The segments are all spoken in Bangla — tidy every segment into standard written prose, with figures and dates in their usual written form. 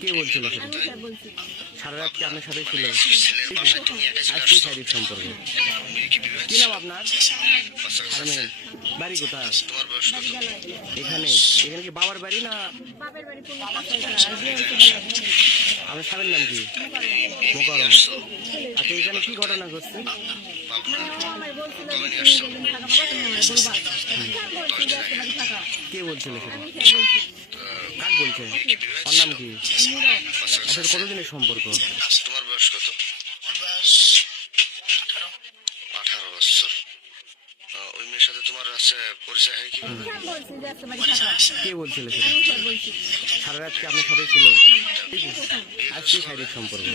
কে বলছিল সেটা? সারা রাত কি আপনার সাথে ছিল? আজকে শারীরিক সম্পর্ক। কি নাম আপনার? শারমিন। বাড়ি কোথায়? এখানে। এখানে কি বাবার বাড়ি না আপনার স্বামীর নাম কি? মোকারম। আচ্ছা, এখানে কি ঘটনা ঘটছে? কে বলছিল সেটা? কাক বলছে? ওর নাম কি? আচ্ছা, কতদিনের সম্পর্ক? তোমার বয়স কত? 18 বছর। ওই মেয়ের সাথে তোমার আছে পরিচয় হয় কি? কে বলছিল সেটা? সারা রাত কি আপনার সাথে ছিল? আজকে শারীরিক সম্পর্ক।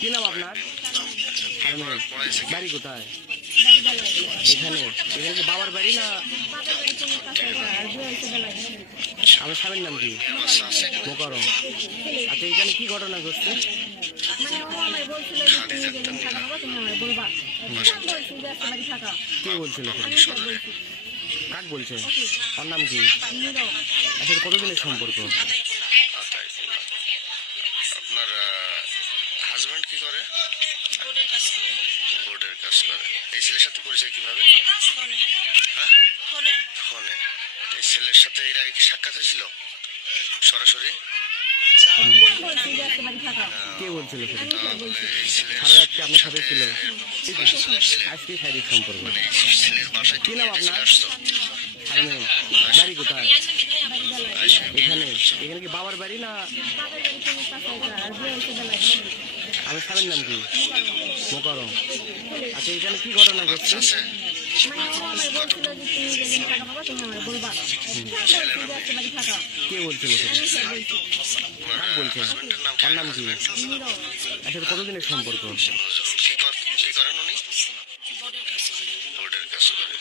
কি নাম আপনার? শারমিন। বাড়ি কোথায়? এখানে। এখানে কি বাবার বাড়ি না আমার স্বামীর নাম কি? মোকারম। আচ্ছা, এখানে কি ঘটনা ঘটছে? কে বলছিল সেটা? কাক বলছে? ওর নাম কি? আচ্ছা, কতদিনের সম্পর্ক? আপনার হাজবেন্ড কি করে? বোর্ডের কাজ করে। এই ছেলের সাথে পরিচয় কিভাবে? হ্যাঁ, ফোনে। এই ছেলের সাথে এর আগে কি সাক্ষাৎ হয়েছিল সরাসরি? কে বলছিল সেটা? সারা রাত কি আপনার সাথে ছিল? আজকে শারীরিক সম্পর্ক। কি নাম আপনার? শারমিন। বাড়ি কোথায়? এখানে। এখানে কি বাবার বাড়ি না আমার স্বামীর নাম কি? মোকারম। আচ্ছা, এখানে কি ঘটনা ঘটছে? কে বলছিল সেটা? কাক বলছে? ওর নাম কি? আচ্ছা, কতদিনের সম্পর্ক? কি করেন উনি? বোর্ডের কাজ করে।